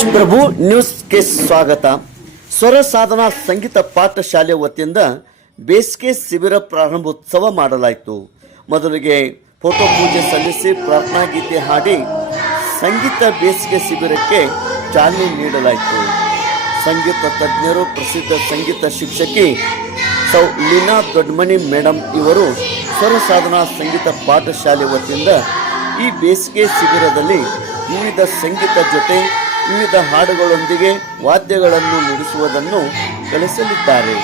ಪ್ರಭು ನ್ಯೂಸ್ಗೆ ಸ್ವಾಗತ. ಸ್ವರ ಸಾಧನಾ ಸಂಗೀತ ಪಾಠಶಾಲೆ ವತಿಯಿಂದ ಬೇಸಿಗೆ ಶಿಬಿರ ಪ್ರಾರಂಭೋತ್ಸವ ಮಾಡಲಾಯಿತು. ಮೊದಲಿಗೆ ಫೋಟೋ ಪೂಜೆ ಸಲ್ಲಿಸಿ ಪ್ರಾರ್ಥನಾ ಗೀತೆ ಹಾಡಿ ಸಂಗೀತ ಬೇಸಿಗೆ ಶಿಬಿರಕ್ಕೆ ಚಾಲನೆ ನೀಡಲಾಯಿತು. ಸಂಗೀತ ತಜ್ಞರು ಪ್ರಸಿದ್ಧ ಸಂಗೀತ ಶಿಕ್ಷಕಿ ಸೌ ಲೀನಾ ದೊಡ್ಮನಿ ಮೇಡಮ್ ಇವರು ಸ್ವರ ಸಾಧನಾ ಸಂಗೀತ ಪಾಠಶಾಲೆ ವತಿಯಿಂದ ಈ ಬೇಸಿಗೆ ಶಿಬಿರದಲ್ಲಿ ವಿವಿಧ ಸಂಗೀತ ಜೊತೆ ವಿವಿಧ ಹಾಡುಗಳೊಂದಿಗೆ ವಾದ್ಯಗಳನ್ನು ನುಡಿಸುವುದನ್ನು ಕಲಿಸಲಿದ್ದಾರೆ.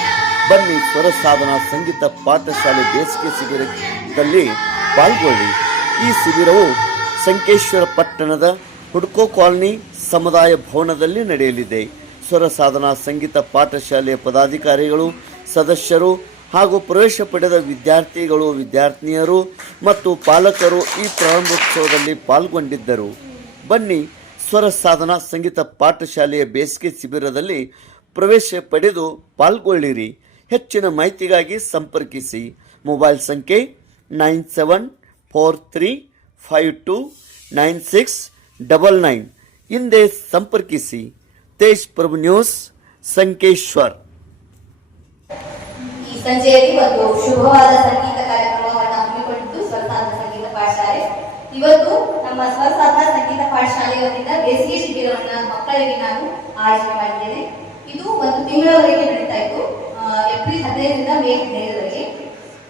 ಬನ್ನಿ ಸ್ವರ ಸಾಧನಾ ಸಂಗೀತ ಪಾಠಶಾಲೆ ಬೇಸಿಗೆ ಶಿಬಿರದಲ್ಲಿ ಪಾಲ್ಗೊಳ್ಳಿ. ಈ ಶಿಬಿರವು ಸಂಕೇಶ್ವರ ಪಟ್ಟಣದ ಹುಡ್ಕೋ ಕಾಲನಿ ಸಮುದಾಯ ಭವನದಲ್ಲಿ ನಡೆಯಲಿದೆ. ಸ್ವರ ಸಾಧನಾ ಸಂಗೀತ ಪಾಠಶಾಲೆಯ ಪದಾಧಿಕಾರಿಗಳು, ಸದಸ್ಯರು ಹಾಗೂ ಪ್ರವೇಶ ಪಡೆದ ವಿದ್ಯಾರ್ಥಿಗಳು, ವಿದ್ಯಾರ್ಥಿನಿಯರು ಮತ್ತು ಪಾಲಕರು ಈ ಪ್ರಾರಂಭೋತ್ಸವದಲ್ಲಿ ಪಾಲ್ಗೊಂಡಿದ್ದರು. ಬನ್ನಿ ಸ್ವರ ಸಾಧನಾ ಸಂಗೀತ ಪಾಠಶಾಲೆಯ ಬೇಸಿಗೆ ಶಿಬಿರದಲ್ಲಿ ಪ್ರವೇಶ ಪಡೆದು ಪಾಲ್ಗೊಳ್ಳಿರಿ. ಹೆಚ್ಚಿನ ಮಾಹಿತಿಗಾಗಿ ಸಂಪರ್ಕಿಸಿ. ಮೊಬೈಲ್ ಸಂಖ್ಯೆ nine seven four three five two nine six double nine. ಹಿಂದೆ ಸಂಪರ್ಕಿಸಿ. ತೇಜ್ ಪ್ರಭು ನ್ಯೂಸ್, ಸಂಕೇಶ್ವರ್. ಸಂಜೆಯಲ್ಲಿ ಒಂದು ಶುಭವಾದ ಸಂಗೀತ ಕಾರ್ಯಕ್ರಮವನ್ನು ಹಮ್ಮಿಕೊಂಡಿದ್ದು ಸಂಗೀತ ಪಾಠಶಾಲೆ. ಇವತ್ತು ನಮ್ಮ ಸ್ವಸಾಧ ಸಂಗೀತ ಪಾಠಶಾಲೆ ವತಿಯಿಂದ ಬೇಸಿಗೆ ಶಿಬಿರವನ್ನ ಮಕ್ಕಳಿಗೆ ನಾನು ಆಯೋಜನೆ ಮಾಡಿದ್ದೇನೆ. ಇದು ಒಂದು ತಿಂಗಳವರೆಗೆ ನಡೀತಾ ಇತ್ತು. ಏಪ್ರಿಲ್ ಹದಿನೈದರಿಂದ ಮೇ ಹದಿನೈದರವರೆಗೆ.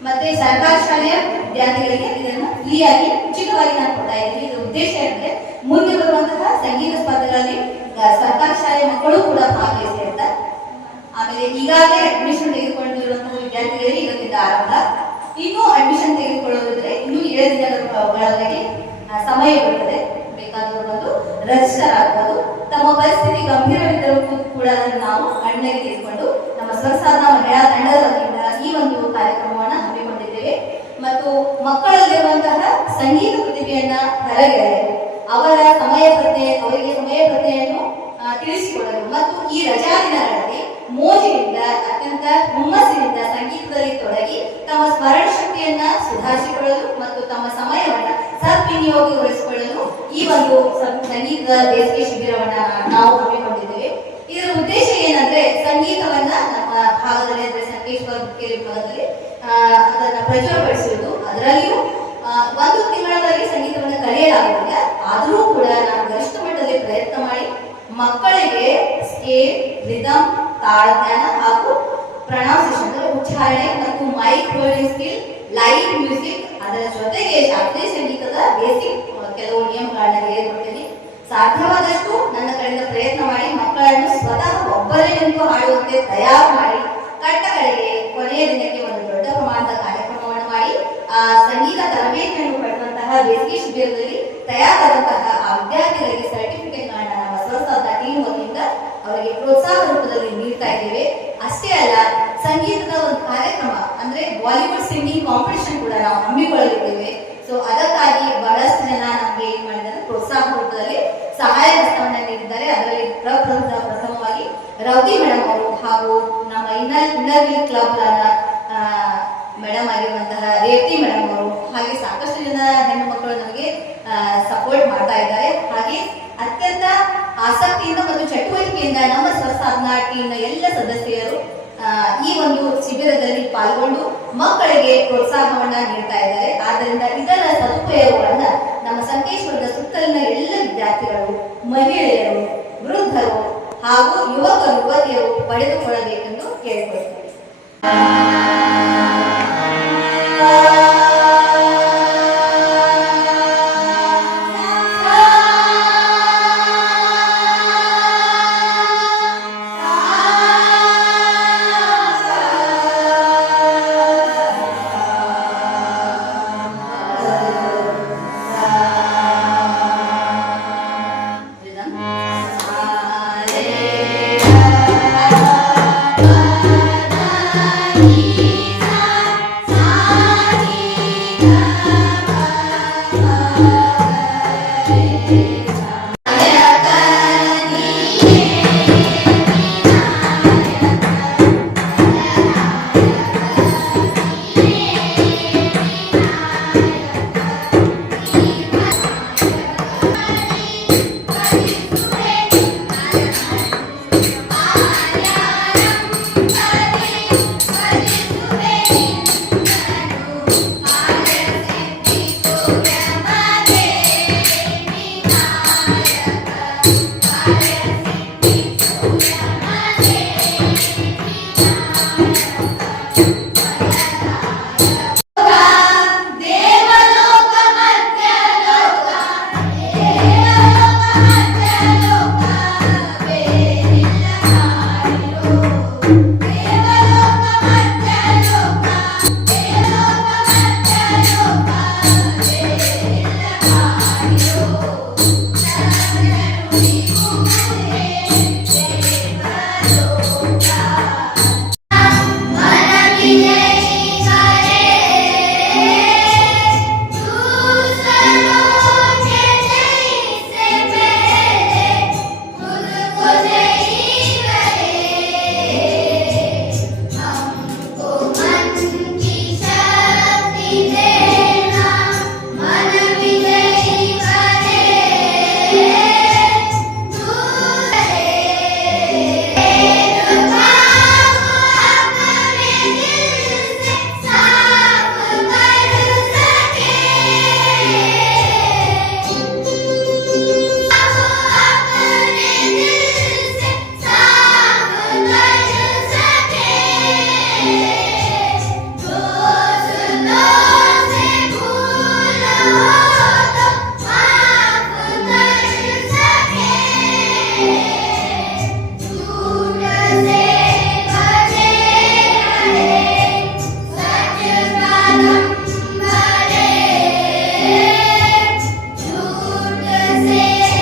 ಮತ್ತೆ ಸರ್ಕಾರಿ ಶಾಲೆಯ ವಿದ್ಯಾರ್ಥಿಗಳಿಗೆ ಇದನ್ನು ಫ್ರೀಯಾಗಿ ಉಚಿತವಾಗಿ ನಾನು ಕೊಡ್ತಾ ಇದ್ದೀನಿ. ಇದರ ಉದ್ದೇಶ ಏನಂದ್ರೆ ಮುಂದೆ ಬರುವಂತಹ ಸಂಗೀತ ಸ್ಪರ್ಧೆಗಳಲ್ಲಿ ಸರ್ಕಾರಿ ಶಾಲೆಯ ಮಕ್ಕಳು ಕೂಡ ಭಾಗವಹಿಸಿ ಅಂತ. ಆಮೇಲೆ ಈಗಾಗಲೇ ಅಡ್ಮಿಷನ್ ತೆಗೆದುಕೊಂಡಿರುವಂತಹ ವಿದ್ಯಾರ್ಥಿಗಳಿಗೆ ಇವತ್ತಿಂದ ಆರಂಭ. ಇನ್ನೂ ಅಡ್ಮಿಷನ್ ತೆಗೆದುಕೊಳ್ಳೋದಿದ್ರೆ ಇನ್ನೂ ಏಳು ದಿನಗಳವರೆಗೆ ಸಮಯ ಇರುತ್ತದೆ. ಬೇಕಾದವರು ಬಂದು ರಿಜಿಸ್ಟರ್ ಆಗಬಹುದು ತಮ್ಮ ಪರಿಸ್ಥಿತಿ ಗಂಭೀರವಿದ್ದರೂ ಕೂಡ ನಾವು ಅಣ್ಣಗೆ ತೆಗೆದುಕೊಂಡು ನಮ್ಮ ಸ್ವರಸಾಧನ ಮಹಿಳಾ ತಂಡದ ಈ ಒಂದು ಕಾರ್ಯಕ್ರಮವನ್ನು ಹಮ್ಮಿಕೊಂಡಿದ್ದೇವೆ. ಮತ್ತು ಮಕ್ಕಳಲ್ಲಿರುವಂತಹ ಸಂಗೀತ ಪ್ರತಿಭೆಯನ್ನ ಹೊರಗೆಳೆಯಲು ಅವರ ಸಮಯ ಪ್ರಜ್ಞೆ ಅವರಿಗೆ ಸಮಯ ಪ್ರತಿಯನ್ನು ತಿಳಿಸಿಕೊಡಲು. ಮತ್ತು ಈ ರಜಾ ದಿನಗಳಲ್ಲಿ ಮೋಜಿನಿಂದ, ಅತ್ಯಂತ ಹುಮ್ಮಸ್ಸಿನಿಂದ ಸಂಗೀತದಲ್ಲಿ ತೊಡಗಿ ತಮ್ಮ ಸ್ಮರಣ ಶಕ್ತಿಯನ್ನ ಸುಧಾರಿಸಿಕೊಳ್ಳಲು ಮತ್ತು ತಮ್ಮ ಸಮಯವನ್ನ ಸದ್ವಿನಿಯೋಗಗೊಳಿಸಿಕೊಳ್ಳಲು ಈ ಒಂದು ಸಂಗೀತ ಬೇಸಿಗೆ ಶಿಬಿರವನ್ನ ನಾವು ಹಮ್ಮಿಕೊಂಡಿದ್ದೇವೆ. ಇದರ ಉದ್ದೇಶ ಏನಂದ್ರೆ ಸಂಗೀತವನ್ನ ನಮ್ಮ ಭಾಗದಲ್ಲಿ ಅಂದ್ರೆ ಸಂಕೇಶ್ವರ ಹುಕ್ಕೇರಿ ಭಾಗದಲ್ಲಿ ಅದನ್ನ ಪ್ರಚುರಪಡಿಸುವುದು. ಅದರಲ್ಲಿಯೂ ಒಂದು ತಿಂಗಳವರೆಗೆ ಸಂಗೀತವನ್ನು ಕಲಿಯಲಾಗುವುದಿಲ್ಲ. ಆದರೂ ಕೂಡ ನಾನು ಗರಿಷ್ಠ ಮಟ್ಟದಲ್ಲಿ ಪ್ರಯತ್ನ ಮಾಡಿ ಮಕ್ಕಳಿಗೆ ಸ್ಕೇಲ್, ರಿದಮ್, ತಾಳಜ್ಞಾನ ಹಾಗೂ ಪ್ರೊನೌನ್ಸಿಯೇಷನ್ ಉಚ್ಚಾರಣೆ ಮತ್ತು mic holding skill live music ಅದರ ಜೊತೆಗೆ ಶಾಸ್ತ್ರೀಯ ಬೇಸಿಕ್ ಕೆಲವು ನಿಯಮಗಳನ್ನ ಹೇಳಿಕೊಡ್ತೀನಿ. ಸಾಧ್ಯವಾದಷ್ಟು ನನ್ನ ಕಡೆಯಿಂದ ಪ್ರಯತ್ನ ಮಾಡಿ, ಮಕ್ಕಳನ್ನು ಸ್ವತಃ ಒಬ್ಬರೇ ನಿಂತು ಹಾಡುವಂತೆ ತಯಾರು ಮಾಡಿ ಕಟ್ಟಗಳಿಗೆ ಕೊನೆಯ ದಿನಕ್ಕೆ ಒಂದು ದೊಡ್ಡ ಪ್ರಮಾಣದ ಕಾರ್ಯಕ್ರಮವನ್ನು ಮಾಡಿ, ಆ ಸಂಗೀತ ತರಬೇತಿಯನ್ನು ಪಡೆದಂತಹ ಬೇಸಿಗೆ ಶಿಬಿರದಲ್ಲಿ ತಯಾರಾದಂತಹ ಆ ವಿದ್ಯಾರ್ಥಿಗಳಿಗೆ ಸರ್ಟಿಫಿಕೇಟ್ಗಳನ್ನ ನಮ್ಮ ಸ್ವರಸಾದ ಟೀಮ್ ವತಿಯಿಂದ ಅವರಿಗೆ ಪ್ರೋತ್ಸಾಹ ರೂಪದಲ್ಲಿ ನೀಡ್ತಾ ಇದ್ದೇವೆ. ಅಷ್ಟೇ ಅಲ್ಲ, ಸಂಗೀತದ ಒಂದು ಕಾರ್ಯಕ್ರಮ, ಅಂದ್ರೆ ಬಾಲಿವುಡ್ ಸಿಂಗಿಂಗ್ ಕಾಂಪಿಟಿಷನ್ ಕೂಡ ನಾವು ಹಮ್ಮಿಕೊಳ್ಳಲಿದ್ದೇವೆ. ಸೊ ಅದಕ್ಕಾಗಿ ಬಹಳಷ್ಟು ಜನ ನಮಗೆ ಏನ್ ಮಾಡಿದ್ದಾರೆ, ಪ್ರೋತ್ಸಾಹ ರೂಪದಲ್ಲಿ ಸಹಾಯ ಹಸ್ತವನ್ನ ನೀಡಿದ್ದಾರೆ. ಅದರಲ್ಲಿ ಪ್ರಥಮವಾಗಿ ರೌದಿ ಮೇಡಮ್ ಅವರು ಹಾಗೂ ನಮ್ಮ ಇನ್ನರ್ ಇನ್ನರ್ವಿಲ್ ಕ್ಲಬ್ ಮೇಡಮ್ ಆಗಿರುವಂತಹ ರೇವತಿ ಮೇಡಮ್ ಅವರು ಹಾಗೆ ಸಾಕಷ್ಟು ಜನ ಹೆಣ್ಣು ಮಕ್ಕಳು ನಮಗೆ ಸಪೋರ್ಟ್ ಮಾಡ್ತಾ ಇದ್ದಾರೆ. ಹಾಗೆ ಅತ್ಯಂತ ಆಸಕ್ತಿಯಿಂದ ಮತ್ತು ಚಟುವಟಿಕೆಯಿಂದ ನಮ್ಮ ಸ್ವಸಾಧನಾ ಟೀಮ್ನ ಎಲ್ಲ ಸದಸ್ಯರು ಈ ಒಂದು ಶಿಬಿರದಲ್ಲಿ ಪಾಲ್ಗೊಂಡು ಮಕ್ಕಳಿಗೆ ಪ್ರೋತ್ಸಾಹವನ್ನ ನೀಡ್ತಾ ಇದ್ದಾರೆ. ಆದ್ದರಿಂದ ಇದರ ಸದುಪಯೋಗವನ್ನ ನಮ್ಮ ಸಂಕೇಶ್ವರದ ಸುತ್ತಲಿನ ಎಲ್ಲ ವಿದ್ಯಾರ್ಥಿಗಳು, ಮಹಿಳೆಯರು, ವೃದ್ಧರು ಹಾಗೂ ಯುವಕರು, ಯುವತಿಯರು ಪಡೆದುಕೊಳ್ಳಬೇಕೆಂದು ಕೇಳಿಕೊಳ್ಳುತ್ತೇವೆ Hare